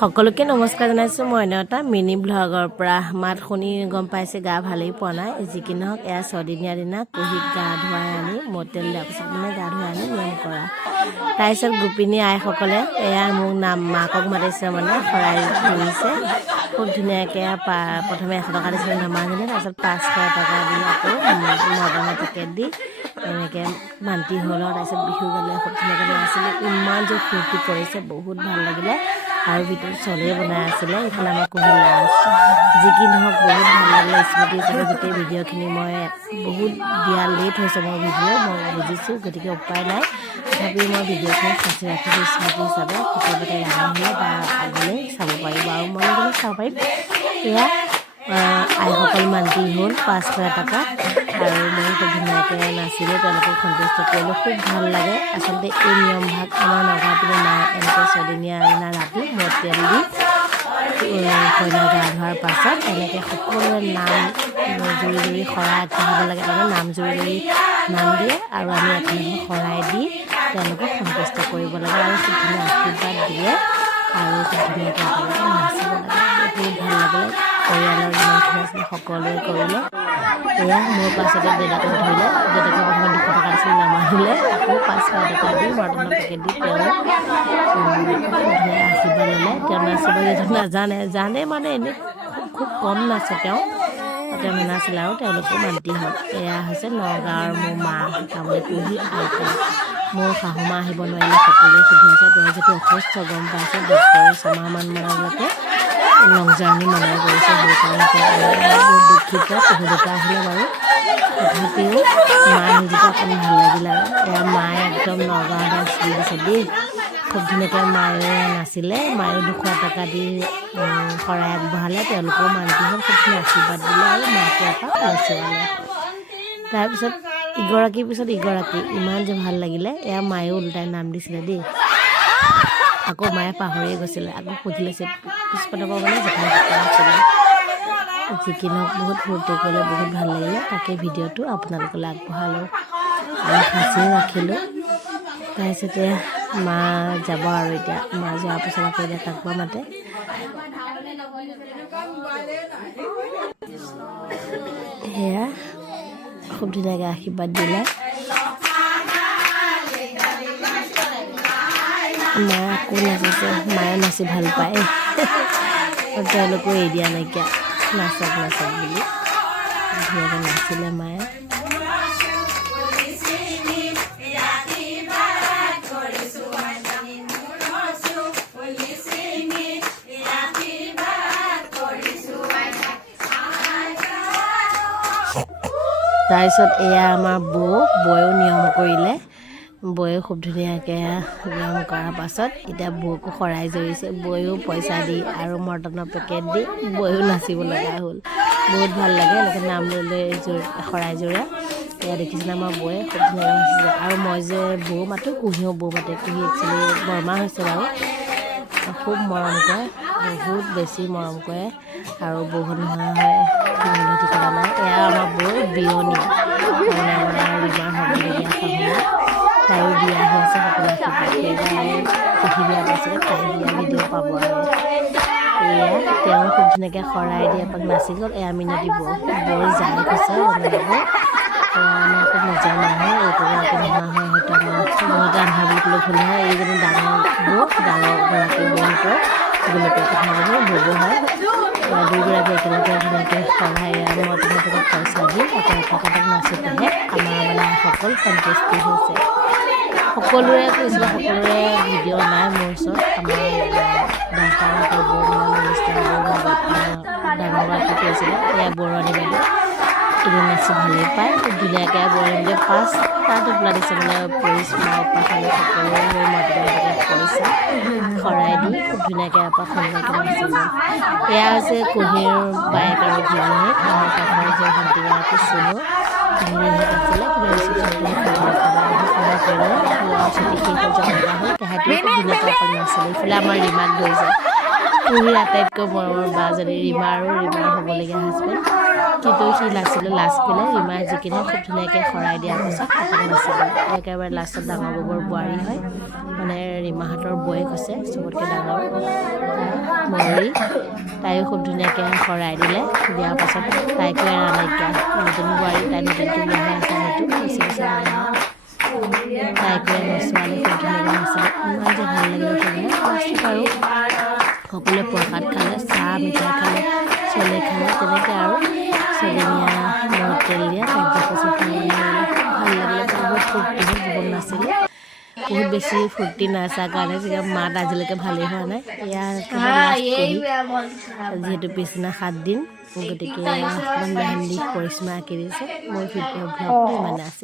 সকলোকে নমস্কাৰ জনাইছোঁ। মই এটা মিনি ব্লগৰ পৰা মাত শুনি গম পাইছে গা ভালেই পোৱা নাই। যি কি নহওক এয়া 6 দিনীয়া দিনা কুহিক গা ধুৱাই আনি মতেল দিয়াৰ পিছত মানে গা ধুৱাই আনি নিয়ম কৰা। তাৰপিছত গোপিনী আইসকলে এয়া মোক মাকক মাতিছে, মানে শৰাই ধৰিছে। খুব ধুনীয়াকৈ প্ৰথমে 100 টকা দিছিলে নামা দিলে, তাৰপিছত 500 টকা দি আকৌ মৰ্টনৰ পেকেট দি এনেকৈ মান্তি হ'ল। তাৰপিছত বিহু গালে খুব ধুনীয়াকৈ নাছিলে। ইমান যে ফূৰ্তি কৰিছে, বহুত ভাল লাগিলে। আৰু ভিতৰত চলেই বনাই আছিলে। এইফালে আমাৰ কুহি লাজ। যি কি নহওক বহুত ভাল লাগিলে। স্মৃতি হিচাপে গোটেই ভিডিঅ'খিনি মই বহুত দিয়া লেট হৈছে মোৰ ভিডিঅ', মই বুজিছোঁ, গতিকে উপায় নাই। তথাপিও মই ভিডিঅ'খিনি সাঁচি ৰাখিছোঁ স্মৃতি হিচাপে। কেতিয়াবা ডাঙৰ হ'লে বা আগলৈ চাব পাৰিব আৰু মনে গ'লে চাব পাৰিম। এয়া আইসকল মান্তি হ'ল 500 টকা আৰু মই খুব ধুনীয়াকৈ নাছিলোঁ, তেওঁলোকক সন্তুষ্ট কৰিলোঁ। খুব ভাল লাগে। আচলতে এই নিয়মভাগ আমাৰ নগাঁৱত নাই। এনেকৈ 6 দিনীয়া দিনা ৰাতি মতেল দি কইনা গা ধোৱাৰ পাছত এনেকৈ সকলোৱে নাম জুৰি জুৰি শৰাই আগবঢ়াব লাগে। তাৰমানে নাম জুৰি জুৰি নাম দিয়ে আৰু আমি এখন শৰাই দি তেওঁলোকক সন্তুষ্ট কৰিব লাগে আৰু খুব ধুনীয়া আশীৰ্বাদ দিয়ে আৰু খুব ধুনীয়াকৈ একেলগে নাচিব লাগে। বহুত ভাল লাগিলে। পৰিয়ালৰ যিমানখিনি আছিলে সকলোৱে কৰিলে। এয়া মোৰ পাছতে দেউতাকক ধৰিলে। দেউতাকে প্ৰথমে 200 টকা দিছিল, নামা দিলে। আকৌ 500 টকা দি মৰ্টনৰ পেকেট দি তেওঁ আশীৰ্বাদ ল'লে। তেওঁ নাচিব যিহেতু নাজানে, জানে মানে এনেই খুব কম নাচে তেওঁ নানাছিলে আৰু তেওঁলোকেও মান্তি হ'ল। এয়া হৈছে নগাঁৱৰ মোৰ মা, তাৰমানে কুহি আইতা। মোৰ শাহুমা আহিব নোৱাৰিলে, সকলোৱে সুধি আছে। তেওঁ যিটো অসুস্থ গম পাইছে, ডক্টৰে 6 মাহমানলৈকে লং জাৰ্ণি মনাই কৰিছে। সেইকাৰণে বহুত দুখিত। শহু দেউতা আহিলে বাৰু, তথাপিও মা আহি যেতিয়া অকণ ভাল লাগিলে আৰু। এয়া মায়ে একদম নগাঁৱত নাচি দিছে দেই। খুব ধুনীয়াকৈ মায়ে নাছিলে। মায়েও 200 টকা দি শৰাই আগবঢ়ালে, তেওঁলোকেও মান্তি হ'ল। খুব ধুনীয়া আশীৰ্বাদ দিলে আৰু মাকে এপাক নচুৱালে। তাৰপিছত ইগৰাকীৰ পিছত ইগৰাকী, ইমান যে ভাল লাগিলে। এয়া মায়েও ওলোটাই নাম দিছিলে দেই। আকৌ মায়ে পাহৰিয়ে গৈছিলে, আকৌ সুধি লৈছে পিছফালৰ পৰা, মানে জেঠাই আছিলে। যি কি নহওক বহুত ফূৰ্তি কৰিলে, বহুত ভাল লাগিলে। তাকে ভিডিঅ'টো আপোনালোকলৈ আগবঢ়ালোঁ আৰু সাঁচিও ৰাখিলোঁ। তাৰপিছতে মা যাব আৰু এতিয়া। মা যোৱাৰ পিছত আকৌ এতিয়া কাকবা মাতে। সেয়া খুব ধুনীয়াকৈ আশীৰ্বাদ দিলে। মা আকৌ নাচিছে। মায়ে নাচি ভাল পায় আৰু তেওঁলোকেও এৰি দিয়া নাইকিয়া, নাচক নাচক বুলি ধুনীয়াকৈ নাচিলে মায়ে। তাৰপিছত এয়া আমাৰ বৌয়েও নিয়ম কৰিলে। বৌয়ে খুব ধুনীয়াকৈ নিয়ম কৰাৰ পাছত এতিয়া বৌকো শৰাই জৰিছে। বৌয়েও পইচা দি আৰু মৰ্টনৰ পেকেট দি বৌয়েও নাচিব লগা হ'ল। বহুত ভাল লাগে এনেকৈ নাম লৈ লৈ শৰাই জোৰা। এয়া দেখিছিলে আমাৰ বৌয়ে খুব ধুনীয়াকৈ নাচিছে। আৰু মই যে বৌ মাতো, কুহিও বৌ মাতে। কুহি একচুৱেলি বৰমা হৈছে বাৰু। খুব মৰম কৰে, বহুত বেছি মৰম কৰে আৰু বৌহঁত নোহোৱা হয় ঠিকনা নাই। এয়া আমাৰ বৌৰ বিয়নী, মানে আমাৰ ৰীমাৰ হ'বলগীয়া শাহুমা। তাইও বিয়া হৈ আছে। সকলো আশীৰ্বাদ কৰিবা আৰু কুহি বিয়া পাইছিলে, তাই বিয়া ভিডিঅ' পাব আৰু। এয়া তেওঁ খুব ধুনীয়াকৈ শৰাই দি এপাক নাচি গ'ল। এয়া মিনতি বৌৰ জায়েক হৈছে বনাব। আমাৰ খুব নিজৰ মানুহ। এইগৰাকী নোহোৱা হয় হয়তো আমাৰ ঘৰতে আন্ধা বুলি ক'লেও ভুল নহয়। এইজনী ডাঙৰ বৌ, ডাঙৰগৰাকী বৌহঁতৰ গোলপীয়া কথাজনী ববৌ হয়। দুয়োগৰাকী একেলগে ধুনীয়াকৈ শৰাই মৰ্টনৰ পেকেট পইচা দি একেলগে নাচোঁতেহে আমাৰ মানে আইসকল সন্তুষ্টি হৈছে। সকলোৰে কৈছিলে, সকলোৰে ভিডিঅ' নাই মোৰ ওচৰত। আমাৰ ডাঙৰগৰাকী বৌ, মানে নিচিনা ডাঙৰগৰাকী কৈছিলে। এয়া বৰুৱানী বাইদেউ, এদিন নাচি ভালেই পায়। খুব ধুনীয়াকৈ বৰুৱানী বাইদেউ 5টা টোপোলা দিছে, মানে পৰিস্মা উপাসনে সকলোৰে হৈ মৰ্টনৰ পেকেট পইচা শৰাই দি খুব ধুনীয়াকৈ এপাক সুন্দৰকৈ নাচি গ'ল। এয়া হৈছে কুহিৰ বায়েক আৰু ভিনিয়েক, আমাৰ কাষৰ যে ভণ্টিগৰাকী চুনু ভিনিয়েক আছিলে। কিন্তু ৰিচিপশ্যনটো সহায় কৰিলে। ল'ৰা ছুটি শেষ হ'ল, যাব লগা হ'ল। তেহেঁতিও খুব ধুনীয়াকৈ এপাক নাচিলে। ইফালে আমাৰ ৰীমাক ধৰিছে, কুহিৰ আটাইতকৈ মৰমৰ বাজনী ৰীমা আৰু ৰীমাৰ হ'বলগীয়া হাজবেণ্ড। কিন্তু সি নাচিলে, লাজ পেলাই। ৰীমাই যি কি নহওক খুব ধুনীয়াকৈ শৰাই দিয়াৰ পিছত এপাক নাচিলে। একেবাৰে লাষ্টত ডাঙৰ বৌৰ বোৱাৰী হয়, মানে ৰীমাহঁতৰ বৌয়েক হৈছে, চবতকৈ ডাঙৰ। ময়ূৰী তাইও খুব ধুনীয়াকৈ শৰাই দিলে। দিয়াৰ পাছত তাইকো এৰা নাইকিয়া, নতুন বোৱাৰী তাই নতুনকৈ বিয়া আছে সেইটো বেছি বছৰ নহয়। তাইকো নচোৱালে খুব ধুনীয়াকৈ নাছিলে, ইমান যে ভাল লাগিলে সেইবিলাক। লাষ্টত আৰু সকলোৱে প্ৰসাদ খালে, চাহ মিঠাই খালে, চলে খালে, তেনেকৈ আৰু চেলেঙীয়া মূৰত তেল দিয়া কাৰ্যসূচী ভাল লাগিলে। বহুত ফূৰ্তি বহুত নাছিলে, বহুত বেছি ফূৰ্তি নাচাৰ কাৰণে চাগে মাত আজিলৈকে ভালেই হোৱা নাই। যিহেতু পিছদিনা 7 দিন, গতিকে অকণমান মেহেন্দি কৰিশ্মা আঁকি দিছে। মোৰ ভিডিঅ' ব্লগটো ইমানে আছিল।